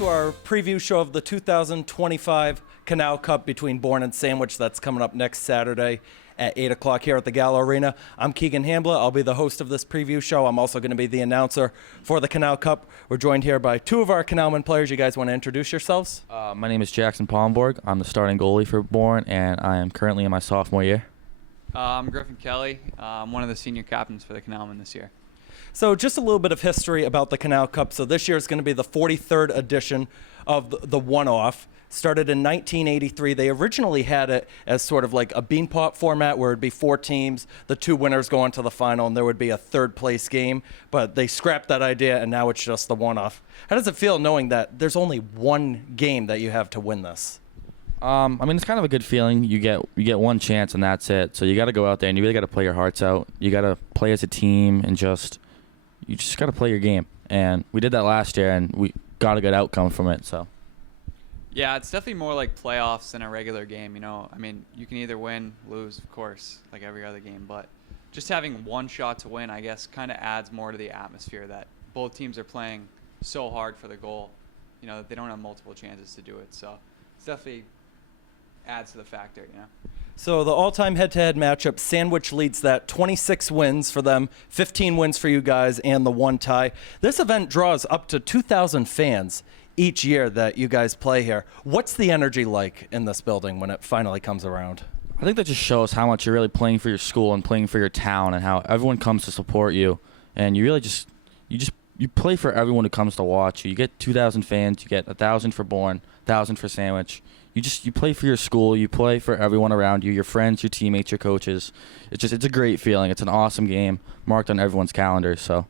to our preview show of the 2025 Canal Cup between Bourne and Sandwich. That's coming up next Saturday at 8 o'clock here at the Gala Arena. I'm Keegan Hamblett. I'll be the host of this preview show. I'm also going to be the announcer for the Canal Cup. We're joined here by two of our Canalman players. You guys want to introduce yourselves? My name is Jackson Palmborg. I'm the starting goalie for Bourne, and I am currently in my sophomore year. I'm Griffin Kelly. I'm one of the senior captains for the Canalman this year. So just a little bit of history about the Canal Cup. So this year is going to be the 43rd edition of the one-off. Started in 1983. They originally had it as sort of like a beanpot format where it'd be 4 teams, the 2 winners go on to the final, and there would be a third place game. But they scrapped that idea, and now it's just the one-off. How does it feel knowing that there's only one game that you have to win this? I mean, it's kind of a good feeling. You get one chance, and that's it. So you got to go out there, and you really got to play your hearts out. You got to play as a team, and you just got to play your game. And we did that last year, and we got a good outcome from it. So. Yeah, it's definitely more like playoffs than a regular game, you know. I mean, you can either win, lose, of course, like every other game, but just having one shot to win, I guess, kind of adds more to the atmosphere that both teams are playing so hard for the goal, you know, that they don't have multiple chances to do it. So it's definitely adds to the factor, you know. So the all-time head-to-head matchup, Sandwich leads that 26 wins for them, 15 wins for you guys, and the 1 tie. This event draws up to 2,000 fans each year that you guys play here. What's the energy like in this building when it finally comes around? I think that just shows how much you're really playing for your school and playing for your town, and how everyone comes to support you. And you really you play for everyone who comes to watch you. You get 2,000 fans, you get 1,000 for Bourne, 1,000 for Sandwich. You play for your school, you play for everyone around you, your friends, your teammates, your coaches. It's a great feeling. It's an awesome game, marked on everyone's calendar. So.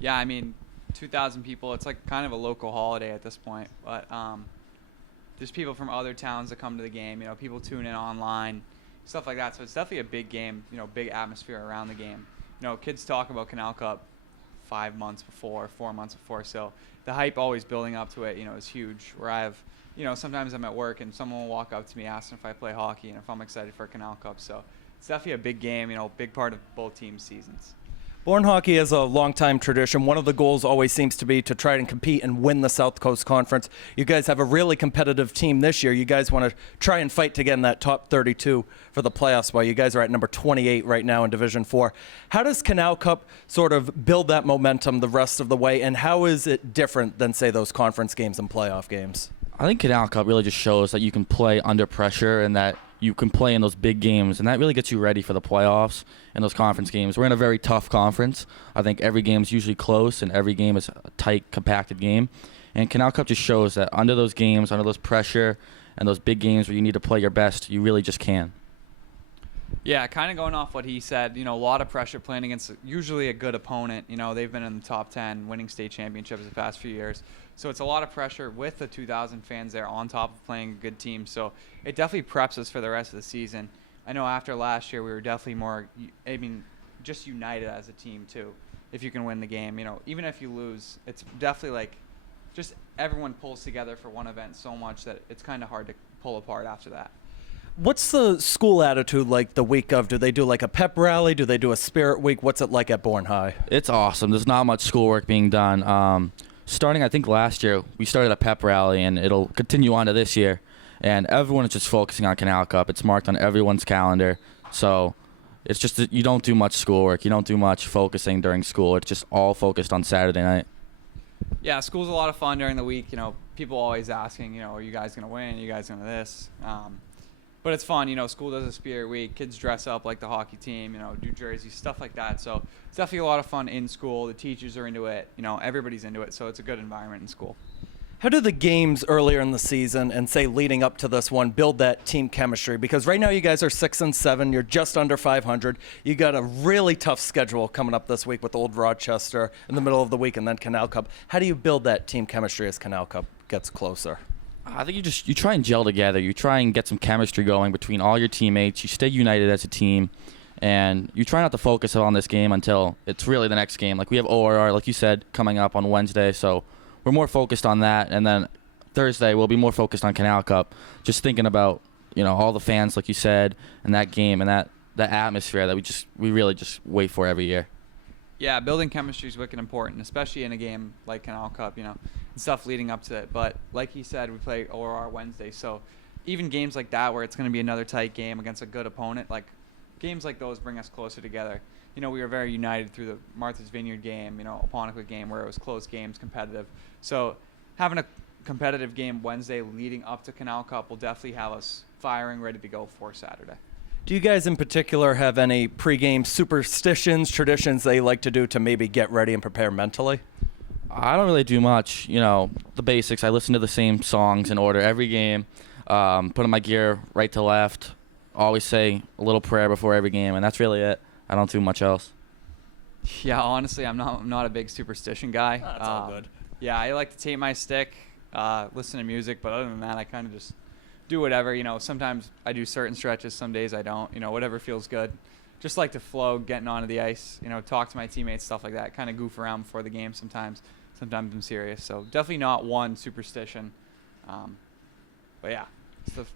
Yeah, I mean, 2,000 people, it's like kind of a local holiday at this point, but there's people from other towns that come to the game, you know, people tune in online, stuff like that. So it's definitely a big game, you know, big atmosphere around the game. You know, kids talk about Canal Cup 5 months before, 4 months before, so the hype always building up to it, you know, is huge. Where you know, sometimes I'm at work and someone will walk up to me asking if I play hockey and if I'm excited for Canal Cup. So it's definitely a big game, you know, big part of both teams' seasons. Bourne hockey is a long-time tradition. One of the goals always seems to be to try and compete and win the South Coast Conference. You guys have a really competitive team this year. You guys want to try and fight to get in that top 32 for the playoffs, while you guys are at number 28 right now in Division 4. How does Canal Cup sort of build that momentum the rest of the way, and how is it different than, say, those conference games and playoff games? I think Canal Cup really just shows that you can play under pressure and that you can play in those big games, and that really gets you ready for the playoffs and those conference games. We're in a very tough conference. I think every game is usually close, and every game is a tight, compacted game. And Canal Cup just shows that under those games, under those pressure, and those big games where you need to play your best, you really just can. Yeah, kind of going off what he said, you know, a lot of pressure playing against usually a good opponent. You know, they've been in the top 10, winning state championships the past few years. So it's a lot of pressure with the 2,000 fans there on top of playing a good team. So it definitely preps us for the rest of the season. I know after last year we were definitely more, I mean, just united as a team too. If you can win the game, you know, even if you lose, it's definitely like just everyone pulls together for one event so much that it's kind of hard to pull apart after that. What's the school attitude like the week of? Do they do like a pep rally? Do they do a spirit week? What's it like at Bourne High? It's awesome. There's not much schoolwork being done. Starting, I think, last year, we started a pep rally, and it'll continue on to this year. And everyone is just focusing on Canal Cup. It's marked on everyone's calendar. So it's just that you don't do much schoolwork. You don't do much focusing during school. It's just all focused on Saturday night. Yeah, school's a lot of fun during the week. You know, people always asking, you know, are you guys going to win? Are you guys going to this? But it's fun, you know, school does a spirit week, kids dress up like the hockey team, you know, do jerseys, stuff like that. So it's definitely a lot of fun in school. The teachers are into it, you know, everybody's into it. So it's a good environment in school. How do the games earlier in the season and, say, leading up to this one build that team chemistry? Because right now you guys are 6-7. You're just under 500. You got a really tough schedule coming up this week with Old Rochester in the middle of the week and then Canal Cup. How do you build that team chemistry as Canal Cup gets closer? I think you try and gel together. You try and get some chemistry going between all your teammates. You stay united as a team, and you try not to focus on this game until it's really the next game. Like we have ORR, like you said, coming up on Wednesday, so we're more focused on that. And then Thursday we'll be more focused on Canal Cup, just thinking about, you know, all the fans, like you said, and that game and that atmosphere that we really just wait for every year. Yeah, building chemistry is wicked important, especially in a game like Canal Cup, and stuff leading up to it. But like he said, we play OR Wednesday, so even games like that where it's going to be another tight game against a good opponent, like games like those bring us closer together. We were very united through the Martha's Vineyard game, Apponequet game where it was close games, competitive. So having a competitive game Wednesday leading up to Canal Cup will definitely have us firing, ready to go for Saturday. Do you guys in particular have any pregame superstitions, traditions that you like to do to maybe get ready and prepare mentally? I don't really do much, the basics. I listen to the same songs in order every game, putting my gear right to left, always say a little prayer before every game, and that's really it. I don't do much else. Yeah, honestly, I'm not a big superstition guy. That's all good. Yeah, I like to tape my stick, listen to music, but other than that, I kind of just do whatever. Sometimes I do certain stretches, some days I don't. Whatever feels good. Just like to flow, getting onto the ice. Talk to my teammates, stuff like that. Kind of goof around before the game sometimes. Sometimes I'm serious. So definitely not one superstition. But yeah, stuff.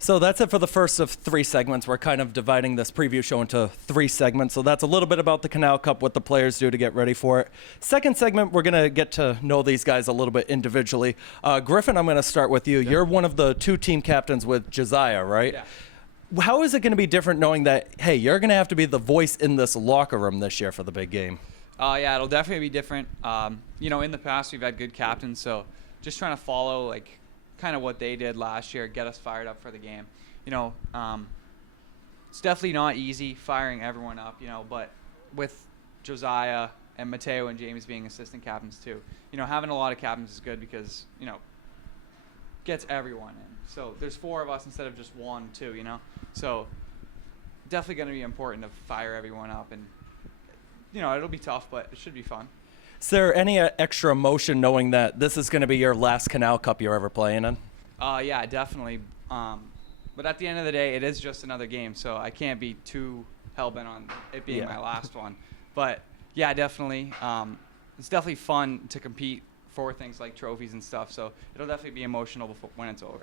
So that's it for the first of 3 segments. We're kind of dividing this preview show into 3 segments. So that's a little bit about the Canal Cup, what the players do to get ready for it. Second segment, we're going to get to know these guys a little bit individually. Griffin, I'm going to start with you. Yeah. You're one of the 2 team captains with Josiah, right? Yeah. How is it going to be different knowing that, hey, you're going to have to be the voice in this locker room this year for the big game? Yeah, it'll definitely be different. In the past, we've had good captains, so just trying to follow, kind of what they did last year, get us fired up for the game. It's definitely not easy firing everyone up, but with Josiah and Mateo and James being assistant captains too, having a lot of captains is good because, gets everyone in. So there's 4 of us instead of just 1, 2, So definitely going to be important to fire everyone up, and, it'll be tough, but it should be fun. Is there any extra emotion knowing that this is going to be your last Canal Cup you're ever playing in? Yeah, definitely. But at the end of the day, it is just another game, so I can't be too hell-bent on it being my last one. But, yeah, definitely. It's definitely fun to compete for things like trophies and stuff, so it'll definitely be emotional when it's over.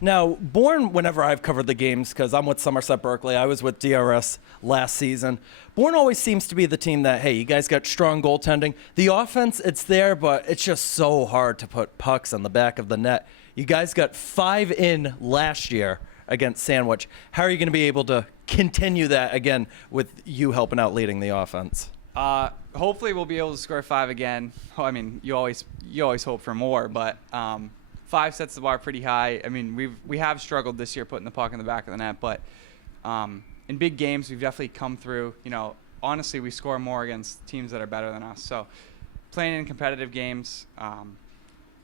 Now, Bourne, whenever I've covered the games, because I'm with Somerset Berkeley, I was with DRS last season, Bourne always seems to be the team that, hey, you guys got strong goaltending. The offense, it's there, but it's just so hard to put pucks on the back of the net. You guys got 5 in last year against Sandwich. How are you going to be able to continue that again with you helping out leading the offense? Hopefully we'll be able to score 5 again. I mean, you always hope for more, but 5 sets the bar pretty high. I mean, we have struggled this year putting the puck in the back of the net, but in big games we've definitely come through. Honestly, we score more against teams that are better than us. So playing in competitive games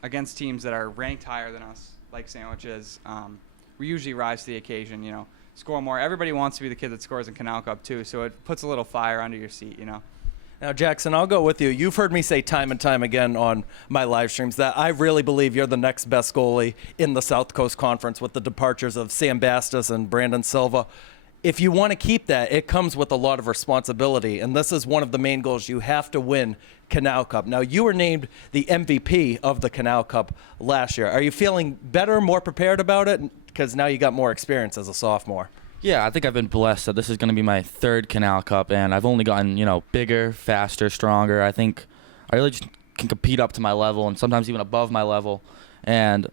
against teams that are ranked higher than us, like Sandwiches, we usually rise to the occasion. Score more. Everybody wants to be the kid that scores in Canal Cup too, so it puts a little fire under your seat. Now, Jackson, I'll go with you. You've heard me say time and time again on my live streams that I really believe you're the next best goalie in the South Coast Conference with the departures of Sam Bastos and Brandon Silva. If you want to keep that, it comes with a lot of responsibility, and this is one of the main goals. You have to win Canal Cup. Now, you were named the MVP of the Canal Cup last year. Are you feeling better, more prepared about it? Because now you got more experience as a sophomore. Yeah, I think I've been blessed that this is going to be my 3rd Canal Cup, and I've only gotten, bigger, faster, stronger. I think I really just can compete up to my level and sometimes even above my level. And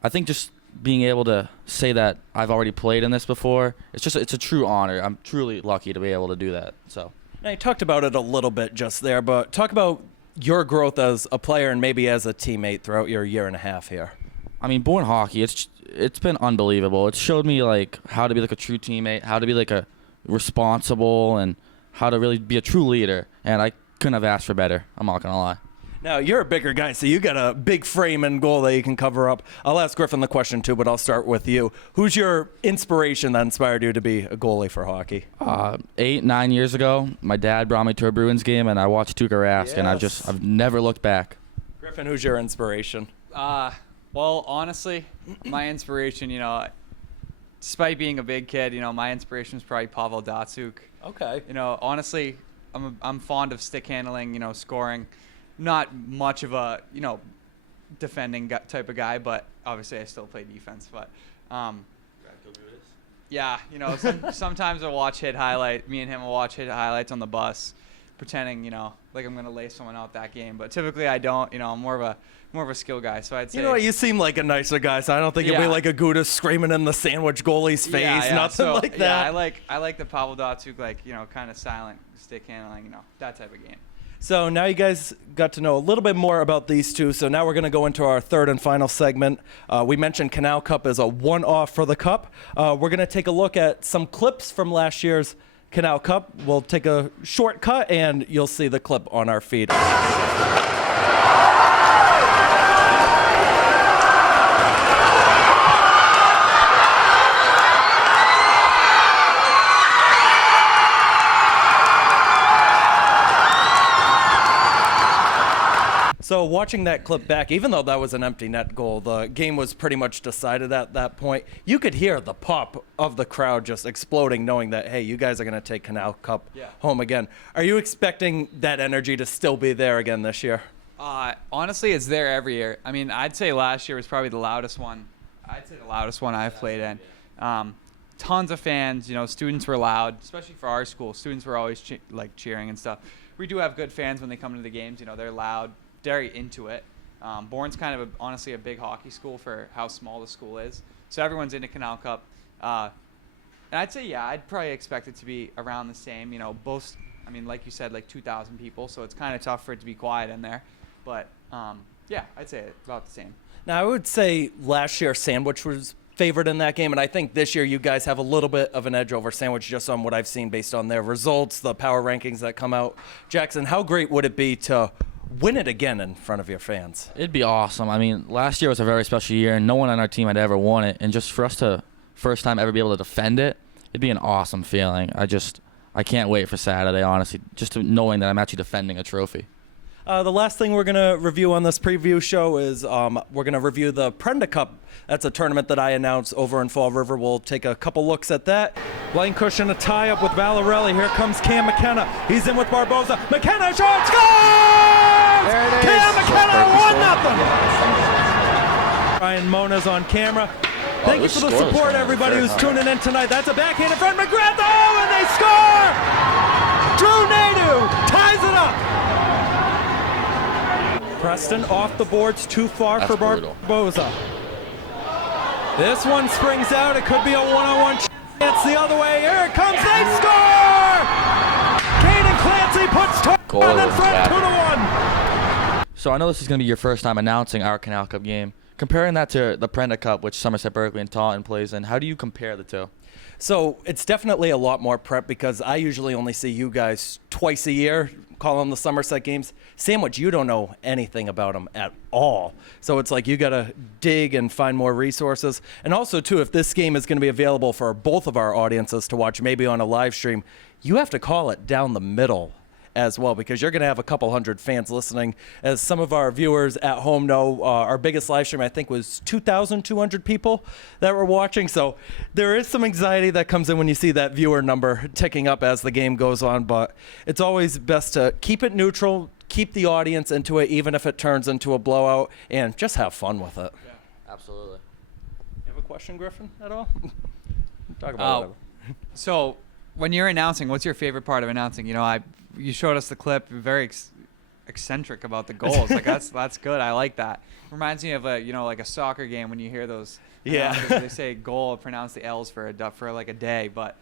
I think just being able to say that I've already played in this before, it's a true honor. I'm truly lucky to be able to do that. So. Now, you talked about it a little bit just there, but talk about your growth as a player and maybe as a teammate throughout your year and a half here. I mean, Bourne hockey, it's been unbelievable. It showed me how to be a true teammate, how to be a responsible, and how to really be a true leader. And I couldn't have asked for better. I'm not gonna lie. Now, you're a bigger guy, so you got a big frame and goal that you can cover up. I'll ask Griffin the question too, but I'll start with you. Who's your inspiration that inspired you to be a goalie for hockey? 8-9 years ago, my dad brought me to a Bruins game, and I watched Tuukka Rask, and I've never looked back. Griffin, who's your inspiration? Well, honestly, my inspiration, despite being a big kid, my inspiration is probably Pavel Datsyuk. Okay. Honestly, I'm fond of stick handling, scoring. Not much of a, defending type of guy, but obviously I still play defense. But yeah, sometimes I'll watch hit highlight. Me and him will watch hit highlights on the bus. pretending, like I'm gonna lay someone out that game. But typically I don't. I'm more of a skill guy. So I'd say. You know what? You seem like a nicer guy, so I don't think you'll be like a Gouda screaming in the sandwich goalie's face, nothing like that. Yeah, I like the Pavel Datsyuk, kind of silent stick handling, that type of game. So now you guys got to know a little bit more about these two. So now we're going to go into our third and final segment. We mentioned Canal Cup as a one-off for the Cup. We're going to take a look at some clips from last year's Canal Cup. We'll take a short cut, and you'll see the clip on our feed. So watching that clip back, even though that was an empty net goal, the game was pretty much decided at that point. You could hear the pop of the crowd just exploding, knowing that, hey, you guys are going to take Canal Cup home again. Are you expecting that energy to still be there again this year? Honestly, it's there every year. I mean, I'd say last year was probably the loudest one. I'd say the loudest one I've played in. Tons of fans. Students were loud, especially for our school. Students were always cheering and stuff. We do have good fans when they come to the games. They're loud. Very into it. Bourne's kind of honestly a big hockey school for how small the school is. So everyone's into Canal Cup. And I'd say, I'd probably expect it to be around the same. Both, like you said, 2,000 people. So it's kind of tough for it to be quiet in there. But, I'd say about the same. Now, I would say last year Sandwich was favored in that game. And I think this year you guys have a little bit of an edge over Sandwich just on what I've seen based on their results, the power rankings that come out. Jackson, how great would it be to win it again in front of your fans? It'd be awesome. Last year was a very special year, and no one on our team had ever won it. And just for us to first time ever be able to defend it, it'd be an awesome feeling. I can't wait for Saturday, honestly, just knowing that I'm actually defending a trophy. The last thing we're going to review on this preview show is we're going to review the Prenda Cup. That's a tournament that I announced over in Fall River. We'll take a couple looks at that. Blaine Cushion a tie-up with Valarelli. Here comes Cam McKenna. He's in with Barboza. McKenna, shot, scores! There it is. Cam McKenna, 1-0. Ryan Mona's on camera. Thank you for the support, everybody who's tuning in tonight. That's a backhand in front. McGrath, and they score! Drew Nadu ties it up. Preston off the boards, too far for Barboza. This one springs out. It could be a one-on-one chance the other way. Here it comes. They score! Caden Clancy puts Torrent in front 2-1. So I know this is going to be your first time announcing our Canal Cup game. Comparing that to the Prenda Cup, which Somerset Berkeley and Taunton plays in, how do you compare the two? So it's definitely a lot more prep because I usually only see you guys twice a year, call them the Somerset games. Sandwich, you don't know anything about them at all. So it's like you got to dig and find more resources. And also, too, if this game is going to be available for both of our audiences to watch maybe on a live stream, you have to call it down the middle as well, because you're going to have a couple hundred fans listening. As some of our viewers at home know, our biggest live stream, I think, was 2,200 people that were watching. So there is some anxiety that comes in when you see that viewer number ticking up as the game goes on. But it's always best to keep it neutral, keep the audience into it, even if it turns into a blowout, and just have fun with it. Yeah, absolutely. You have a question, Griffin, at all? Talk about whatever. So when you're announcing, what's your favorite part of announcing? You showed us the clip, very eccentric about the goals. That's good. I like that. Reminds me of a soccer game when you hear those. They say goal, pronounce the L's for a day. But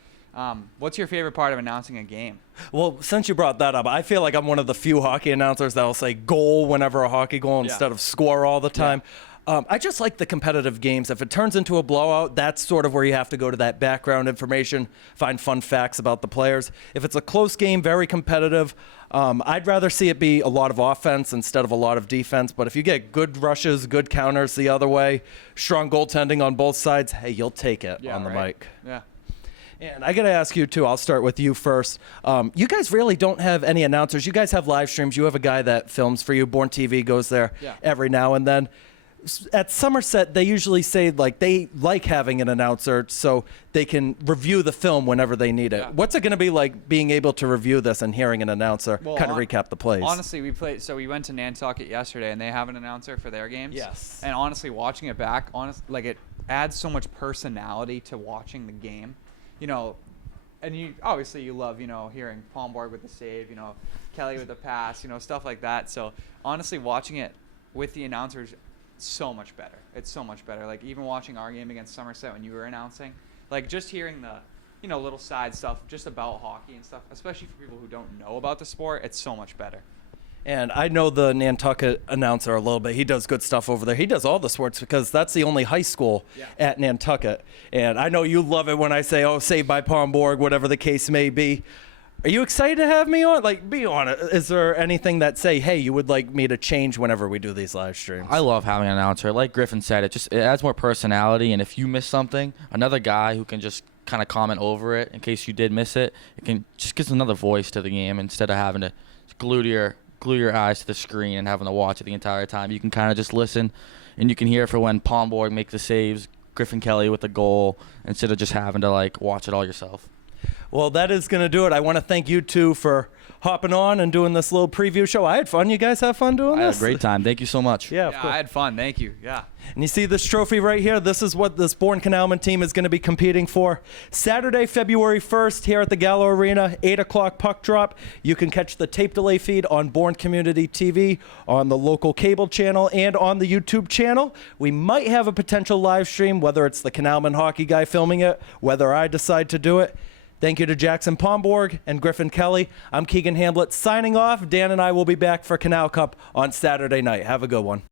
what's your favorite part of announcing a game? Well, since you brought that up, I feel like I'm one of the few hockey announcers that will say goal whenever a hockey goal instead of score all the time. Yeah. I just like the competitive games. If it turns into a blowout, that's sort of where you have to go to that background information, find fun facts about the players. If it's a close game, very competitive, I'd rather see it be a lot of offense instead of a lot of defense. But if you get good rushes, good counters the other way, strong goaltending on both sides, hey, you'll take it on the mic. Yeah. And I got to ask you, too. I'll start with you first. You guys really don't have any announcers. You guys have live streams. You have a guy that films for you. Bourne TV goes there every now and then. At Somerset, they usually say they like having an announcer so they can review the film whenever they need it. Yeah. What's it going to be like being able to review this and hearing an announcer kind of recap the plays? Honestly, we went to Nantucket yesterday, and they have an announcer for their games. Yes. And honestly, watching it back, it adds so much personality to watching the game. and you obviously you love hearing Palmborg with the save, Kelly with the pass, stuff like that. So honestly, watching it with the announcers, so much better. It's so much better. Like even watching our game against Somerset when you were announcing, like just hearing the little side stuff just about hockey and stuff, especially for people who don't know about the sport, it's so much better. And I know the Nantucket announcer a little bit. He does good stuff over there. He does all the sports because that's the only high school at Nantucket. And I know you love it when I say, Saved by Palmborg, whatever the case may be. Are you excited to have me on? Like, be on it. Is there anything that say, hey, you would like me to change whenever we do these live streams? I love having an announcer. Like Griffin said, it adds more personality. And if you miss something, another guy who can just kind of comment over it in case you did miss it, it can just gives another voice to the game instead of having to glue your eyes to the screen and having to watch it the entire time. You can kind of just listen, and you can hear for when Palmborg makes the saves, Griffin Kelly with the goal, instead of just having to like watch it all yourself. Well, that is going to do it. I want to thank you two for hopping on and doing this little preview show. I had fun. You guys have fun doing this? I had a great time. Thank you so much. Yeah, of Yeah, course. I had fun. Thank you. Yeah. And you see this trophy right here? This is what this Bourne Canalman team is going to be competing for. Saturday, February 1st, here at the Gallo Arena, 8 o'clock puck drop. You can catch the tape delay feed on Bourne Community TV, on the local cable channel, and on the YouTube channel. We might have a potential live stream, whether it's the Canalman hockey guy filming it, whether I decide to do it. Thank you to Jackson Palmborg and Griffin Kelly. I'm Keegan Hamblett signing off. Dan and I will be back for Canal Cup on Saturday night. Have a good one.